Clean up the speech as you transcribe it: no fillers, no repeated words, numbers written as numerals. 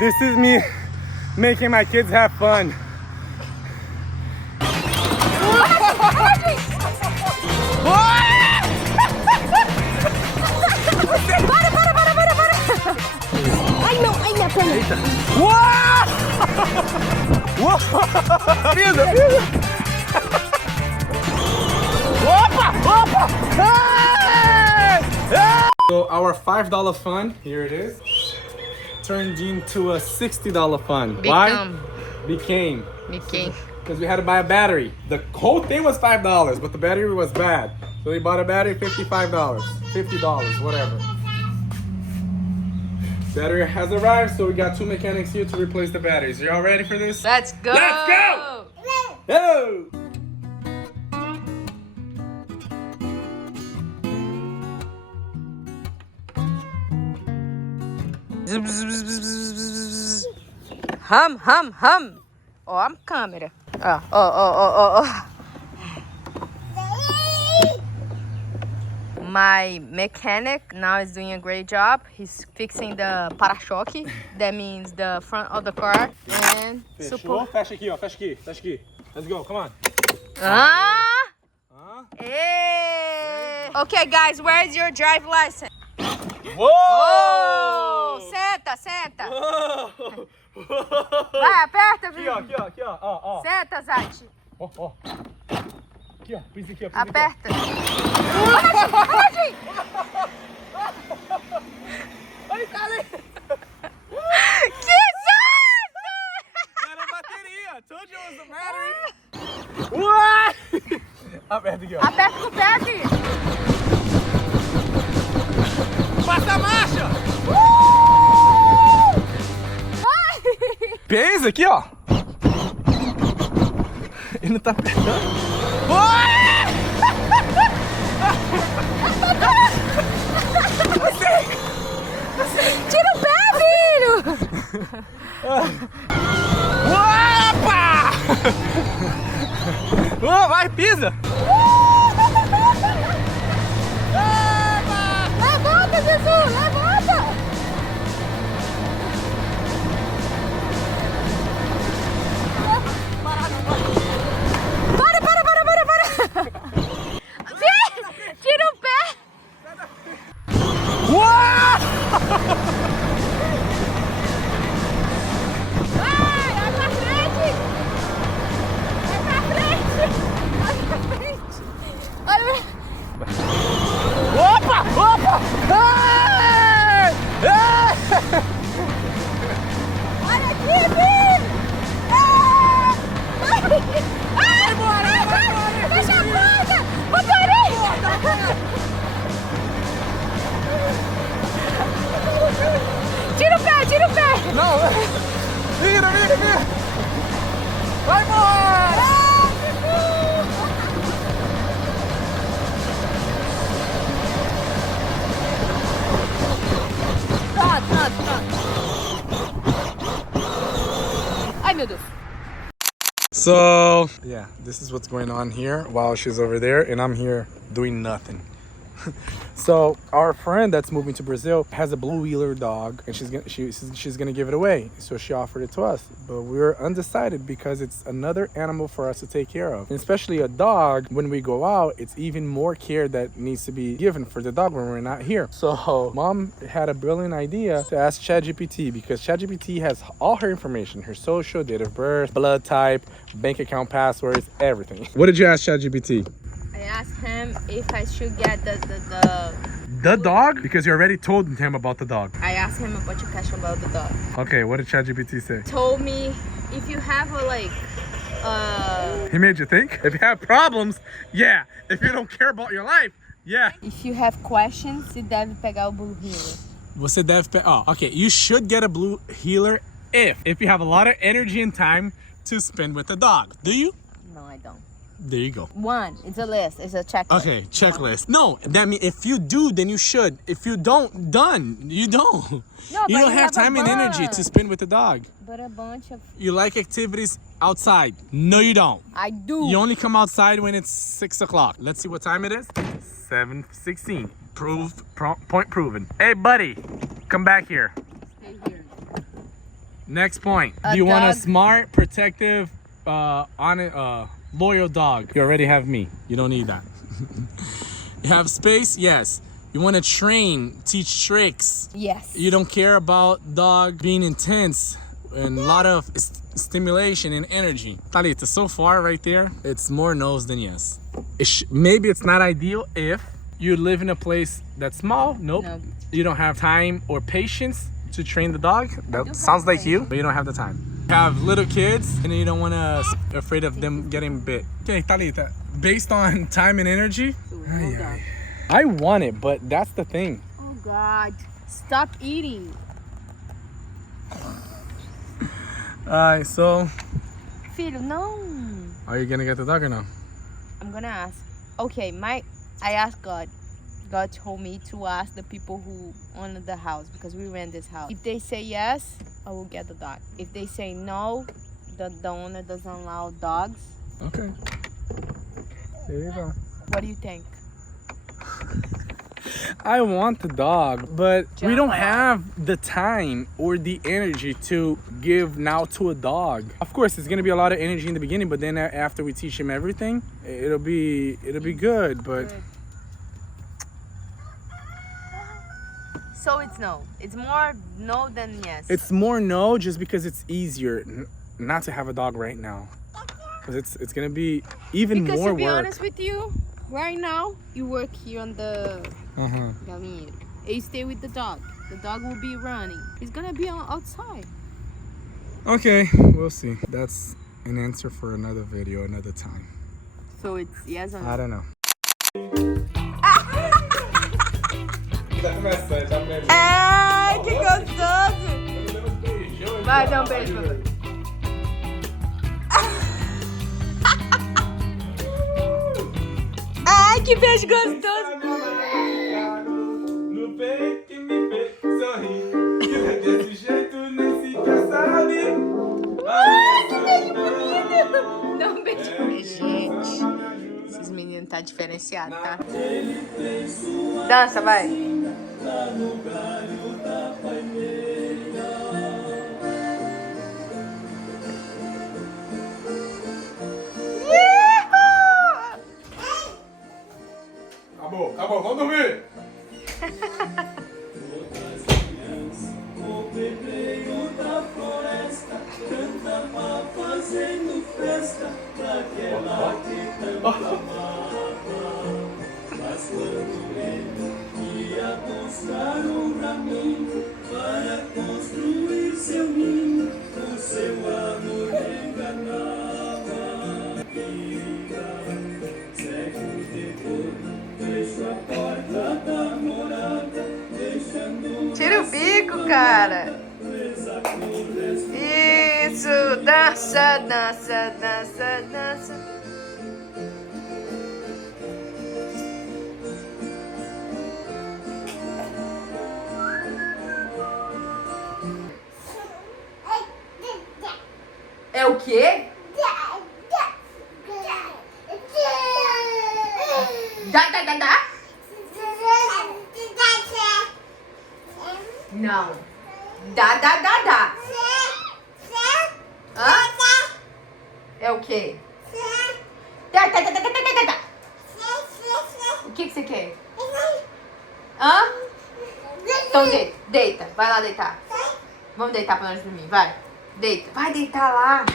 This is me making my kids have fun. Ai, não, ai, minha perna. Eita. Uau! Uau! Pisa, pisa! Opa! Opa! Hey! Hey! So our $5 fund, here it is, turned into a $60 fund. Why? Became. Because we had to buy a battery. The whole thing was $5, but the battery was bad. So we bought a battery, $55, $50, whatever. Battery has arrived, so we got 2 mechanics here to replace the batteries. Y'all ready for this? Let's go! Let's go! Go! Hum, hum, hum. Ó a câmera. Ó. My mechanic now is doing a great job. He's fixing the para-choque. That means the front of the car. And Fechou? Fecha aqui, ó. Fecha aqui. Fecha aqui. Let's go. Come on. Hey. Okay, guys, where's your drive license? Whoa! Oh, senta. Whoa! Vai, aperta, Aqui, viu? ó. Aqui, ó. Aqui, ó. Ó. Senta, Zati. Ó, ó. Aqui, ó. Pisa aqui, ó. Pisa Aperta. Olha, tá ali. Que susto! Era a bateria. Told you it was the battery. What? Aperta aqui, ó. Aperta com o pé aqui. Passa a marcha. Pensa aqui, ó. Ele não tá apertando. Tira o pé, filho! Opa! Vai, pisa! Levanta, Jesus! Levanta! Para! Tira o pé! Uau! Vai pra frente! Olha! Opa! Ei! Olha aqui, filho! Vai embora! Fecha a porta! Motorista! Tira o pé! Não! Vira! Vai embora! Pronto. Ai, meu Deus. So, yeah, this is what's going on here while she's over there and I'm here doing nothing. So our friend that's moving to Brazil has a blue wheeler dog and she's gonna give it away. So she offered it to us, but we were undecided because it's another animal for us to take care of. And especially a dog, when we go out, it's even more care that needs to be given for the dog when we're not here. So mom had a brilliant idea to ask ChatGPT because ChatGPT has all her information, her social, date of birth, blood type, bank account passwords, everything. What did you ask ChatGPT? I asked him if I should get The dog? Because you already told him about the dog. I asked him a bunch of questions about the dog. Okay, what did ChatGPT say? Told me if you have He made you think? If you have problems, yeah. If you don't care about your life, yeah. if you have questions, você deve pegar o Blue Healer. Você deve okay. You should get a blue healer if you have a lot of energy and time to spend with the dog. Do you? No, I don't. There you go. One, it's a list. It's a checklist. Okay, checklist. No, that means if you do, then you should. If you don't, done. You don't. No, You but don't have time and energy to spend with the dog. But a bunch of... You like activities outside. No, you don't. I do. You only come outside when it's 6 o'clock. Let's see what time it is. 7:16. Point proven. Hey, buddy, come back here. Stay here. Next point. A Do you want a dog. smart, protective, loyal dog? You already have me. You don't need that. You have space? Yes. You want to train, teach tricks. Yes. You don't care about dog being intense and a lot of stimulation and energy. Thalita, so far right there, it's more no's than yes. Maybe it's not ideal if you live in a place that's small. Nope. You don't have time or patience to train the dog. That sounds like you, but you don't have the time. You have little kids and you don't want to afraid of them getting bit. Okay, Thalita, based on time and energy, I want it, but that's the thing. Oh God. Stop eating. Alright, so Filho, no. are you gonna get the dog or no? I'm gonna ask. Okay, I asked God. God told me to ask the people who own the house because we rent this house. If they say yes, I will get the dog. If they say no, the owner doesn't allow dogs. Okay. There you go. What do you think? I want the dog, but we don't have the time or the energy to give now to a dog. Of course, it's gonna be a lot of energy in the beginning, but then after we teach him everything, it'll be good. But So it's no. It's more no than yes. it's more no, just because it's easier not to have a dog right now, because it's gonna be even because more to be work. honest with you, right now you work here on the galinheiro. And you stay with the dog. The dog will be running. He's gonna be outside. Okay, we'll see. That's an answer for another video, another time. So it's yes or no? I don't know. Ai, que gostoso! Vai dar beijo pra você. Ai, que beijo gostoso! No peito que me fez sorrir. Desse jeito nem sequer sabe. Ai, que beijo bonito! Dá um beijo. Gente, esses meninos tá diferenciado, tá? Dança, vai. Acabou, vamos dormir! Para construir seu ninho, o seu amor enganava. Séculos depois, fecho a porta da morada, deixando. Tira o bico, cara. Isso, dança, dança, dança, dança. É o quê? Dá? Não. Dá. Hã? É o quê? Dá. O que você quer? Hã? Então deita. Vai lá deitar. Vamos deitar pra nós dormir, vai. Deita. Vai deitar lá.